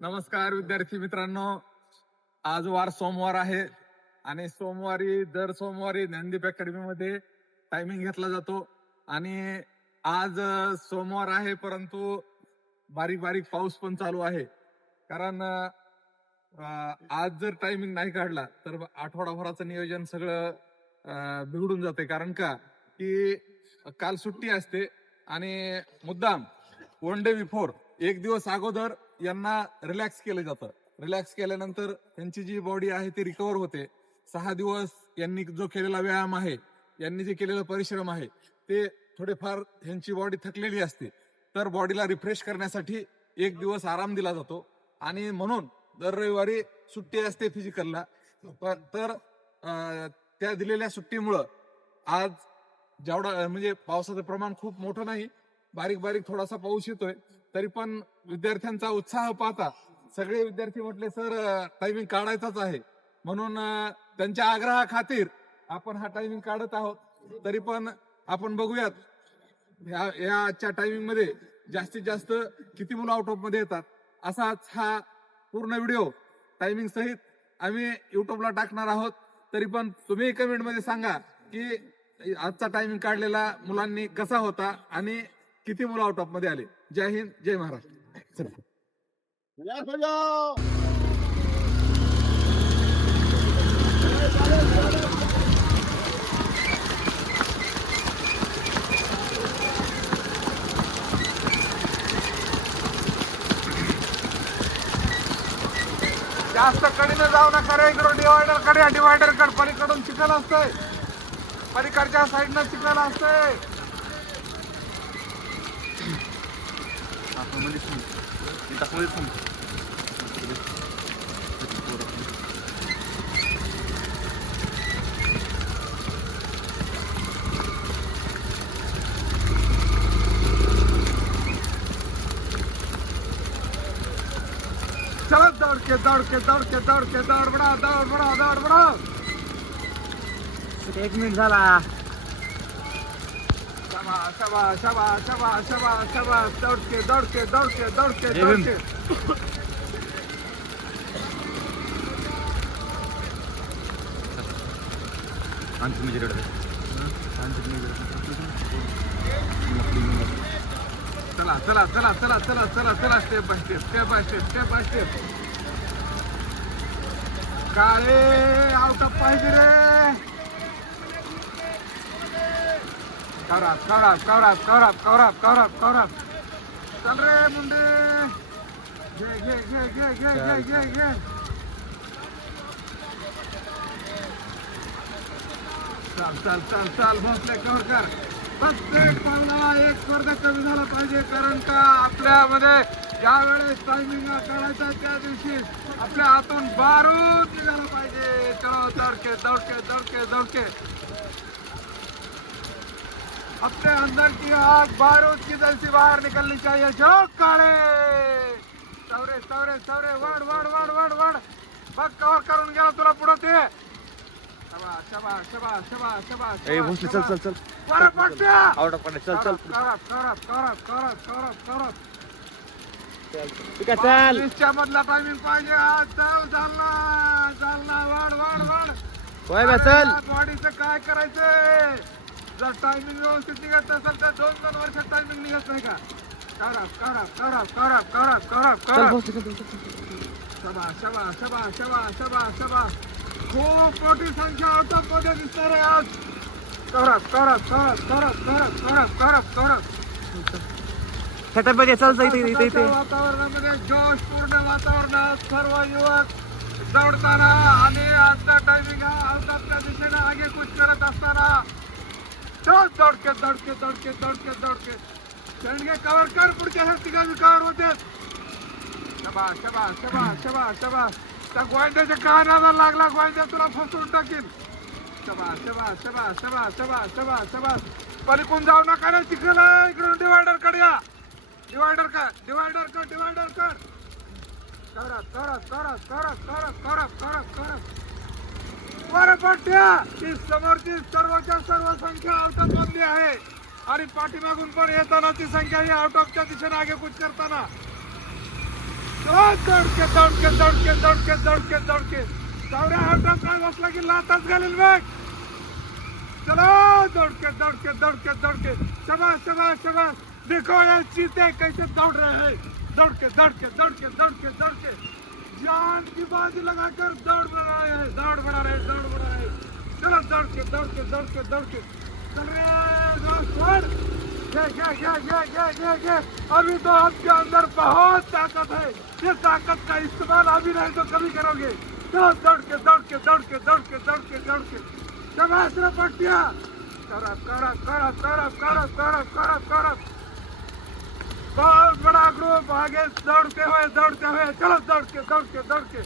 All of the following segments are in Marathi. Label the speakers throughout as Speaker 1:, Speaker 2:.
Speaker 1: नमस्कार विद्यार्थी मित्रांनो. आज वार सोमवार आहे आणि सोमवारी दर सोमवारी ज्ञानदीप अकॅडमीमध्ये टायमिंग घेतला जातो. आणि आज सोमवार आहे परंतु बारीक बारीक पाऊस पण चालू आहे. कारण आज जर टायमिंग नाही काढला तर आठवडाभराचं नियोजन सगळं बिघडून जाते. कारण का? की काल सुट्टी असते आणि मुद्दाम वन डे बिफोर एक दिवस अगोदर यांना रिलॅक्स केलं जातं. रिलॅक्स केल्यानंतर त्यांची जी बॉडी आहे ती रिकवर होते. सहा दिवस यांनी जो केलेला व्यायाम आहे यांनी जे केलेला परिश्रम आहे ते थोडेफार ह्यांची बॉडी थकलेली असते. तर बॉडीला रिफ्रेश करण्यासाठी एक दिवस आराम दिला जातो. आणि म्हणून दर रविवारी सुट्टी असते फिजिकलला पण तर त्या दिलेल्या सुट्टीमुळं आज जेवढा म्हणजे पावसाचं प्रमाण खूप मोठं नाही बारीक बारीक थोडासा पाऊस येतोय. तरी पण विद्यार्थ्यांचा उत्साह पाहता सगळे विद्यार्थी म्हटले सर टायमिंग काढायचाच आहे. म्हणून त्यांच्या आग्रहा खातीर आपण हा टायमिंग काढत आहोत. तरी पण आपण बघूयात या आजच्या टायमिंगमध्ये जास्तीत जास्त किती मुलं आउट ऑफमध्ये येतात. असाच हा पूर्ण व्हिडिओ टायमिंग सहित आम्ही युट्यूबला टाकणार आहोत. तरी पण तुम्ही कमेंटमध्ये सांगा की आजचा टायमिंग काढलेला मुलांनी कसा होता आणि किती मुलं आउट ऑफमध्ये आले? जय हिंद जय महाराष्ट्र. जास्त कडीनं जाऊ नका रे इकडून डिवायडरकडे डिवायडर कड पलीकडून चिखल असतंय. पलीकडच्या साईडनं चिखल असतंय. चलो दौड़ के दौड़ के दौड़ के दौड़ के दौड़ बड़ा दौड़ बड़ा दौड़ बड़ा.
Speaker 2: एक मिनट झाला
Speaker 1: शबा शबा शबा शबा शबा शबा दौड़ के दौड़ के दौड़ के दौड़ के दौड़ के चला चला चला चला चला चला चला step by step step by step step by step Kale out of पाहिजे रे. कवराप कवराप कवराप कवराप कवराप कवराप कवराप चल रे मुंडे। घे घे घे घे घे घे घे घे चल चल चल चल भोसले कव्हर कर। प्रत्येक पावला एक स्पर्धा कमी झाला पाहिजे कारण का आपल्यामध्ये ज्या वेळेस टायमिंग काढायचा त्या दिवशी आपल्या हातून बारूद निघाला पाहिजे. चलो दौडके दौडके दौडके दौडके. अपने अंदर की आग बारूद की जैसी बाहर निकलनी चाहिए। जो काळे सवरे सवरे सवरे वड वड वड वड वड बघ कव्हर करून गेला तुला पुढं ते। शबा शबा शबा शबा शबा
Speaker 2: ए भोसले चल चल चल।
Speaker 1: बरं पडत्या
Speaker 2: आउट ऑफ चल। चल
Speaker 1: करप करप करप करप करप करप
Speaker 2: ठीक आहे चल.
Speaker 1: वीसच्या मधला टायमिंग पाहिजे. आज जाऊ जालना जालना वाढ वाढ वाढ
Speaker 2: होय बा चल.
Speaker 1: बॉडीचं काय करायचंय? जर टायमिंग व्यवस्थित निघत नसेल तर दोन दोन वर्षात टायमिंग निघत नाही का करप करप
Speaker 2: चल
Speaker 1: करप
Speaker 2: भोसले चल चल
Speaker 1: शबा शबा शबा शबा शबा शबा खूप मोठी संख्या आउट ऑफमध्ये दिसणार आहे आज करप करप करप करप करप करप करप करप
Speaker 2: सेटअपमध्ये चल इथे इथे इथे
Speaker 1: सकाळच्या वातावरणामध्ये जोशपूर्ण वातावरणात सर्व युवक दौडताना आणि आजचा टायमिंग हा दिशेने आगे कूच करत असताना तोच दौडके दौडके दौडके दौडके दौडके शेंडगे कव्हर कर पुढच्या हत्तीका कव्हर होते। शबा शबा शबा शबा शबा त्या गोंद्याच्या कानाला लागला गोंद्या तुला फसवून टाकील शबा शबा शबा शबा शबा शबा शबा पलीकडून जाऊ नका रे चिखल आहे. इकडून डिवायडरकडे या। डिवायडर कर डिवायडर कर डिवायडर कर। करत करत करत करत करत करत करत करत। बरं पट्ट्या ती समोरची सर्वच्या सर्व संख्या आउट ऑफ आहे. आणि पाठीमागून पण येतानाची संख्या ही आउट ऑफच्या दिशेने आगे कूच करताना. चला दौडके दौडके दौडके दौडके दौडके दौडके आउट ऑफ काय बसला की लाताच घालेल बघ. चला दौड़के दौड़के दौड़के दौड़के शबाश शबाश शबाश देखो ये चीते कैसे दौड़ रहे हैं दौड़के दौड़के दौड़के दौड़के दौड़के जान की बाजी लगाकर दौड़ बढ़ा रहे हैं दौड़ बढ़ा रहे हैं दौड़ बढ़ा रहे हैं। चलो दौड़ के दौड़ के दौड़ के दौड़ के। चल रहे ये अभी तो आपके अंदर बहुत ताकत है। ये ताकत का इस्तेमाल अभी नहीं तो कभी करोगे। चलो दौड़के दौड़ के दौड़ के दौड़ के रे पटिया करब करब करब करब करब करब करब करब દોડ બડા ગ્રુપ આગે દોડતે હોય દોડતે હોય ચલો દોડકે દોડકે દોડકે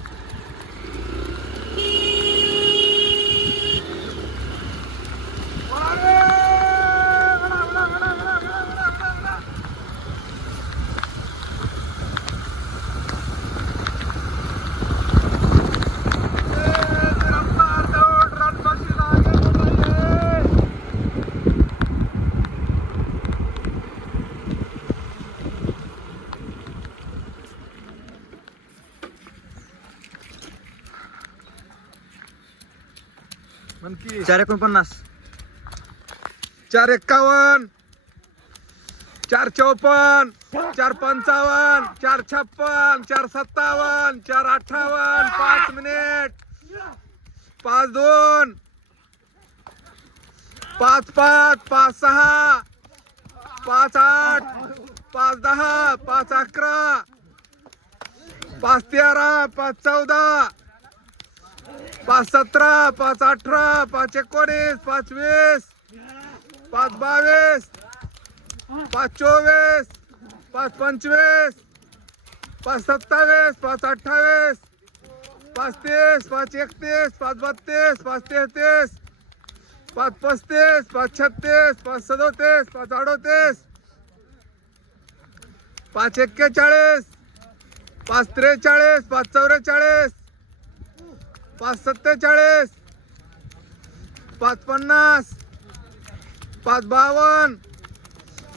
Speaker 2: चार एकोणपन्नास.
Speaker 1: चार एक्कावन्न. चार चौपन्न. चार पंचावन्न. चार छप्पन चार सत्तावन्न. चार अठ्ठावन्न. पाच मिनिट. पाच दोन. पाच पाच. पाच सहा. पाच आठ. पाच दहा. पाच अकरा. पाच तेरा. पाच चौदा. पाच सतरा पाच अठरा पाच एकोणीस पाच वीस पाच बावीस पाच चोवीस पाच पंचवीस पाच सत्तावीस पाच अठ्ठावीस पाच तीस पाच एकतीस पाच बत्तीस पाच तेहतीस पाच पस्तीस पाच छत्तीस पाच सदोतीस पाच अडोतीस पाच एक्केचाळीस पाच त्रेचाळीस पाच चौवेचाळीस पाच सत्तेचाळीस पाच पन्नास पाच बावन्न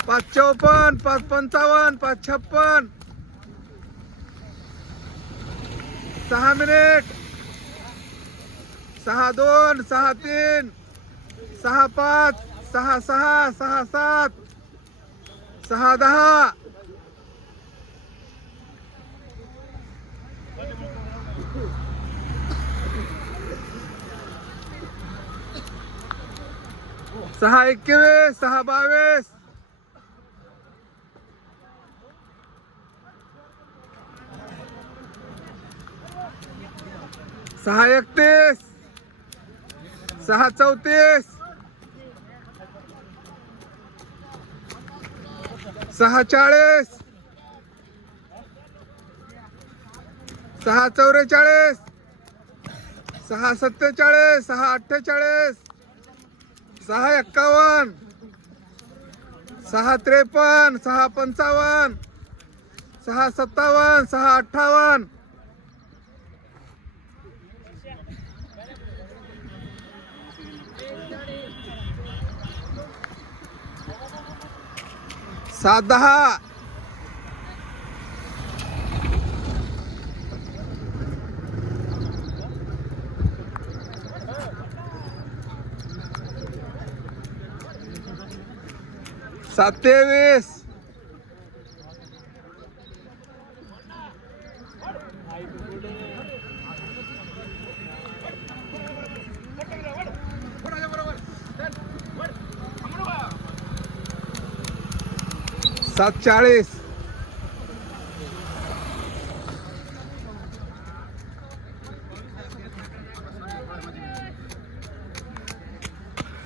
Speaker 1: पाच चौपन्न पाच पंचावन्न पाच छप्पन. सहा मिनिट. सहा दोन सहा तीन सहा पाच सहा सहा सहा सात सहा दहा. सहा एकवीस सहा बावीस. सहा एकतीस. सहा चौतीस. सहा चाळीस. सहा चौवेचाळीस सहा सत्तेचाळीस सहा अठ्ठेचाळीस. सहा एक्कावन्न. सहा त्रेपन्न सहा पंचावन्न. सहा सत्तावन्न सहा अठ्ठावन्न. सात दहा. सत्तेवीस. सातचाळीस.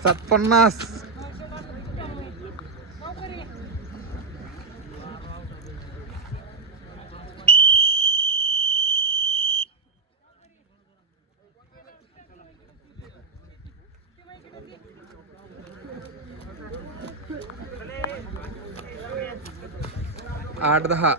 Speaker 1: सातपन्नास. आठ दहा.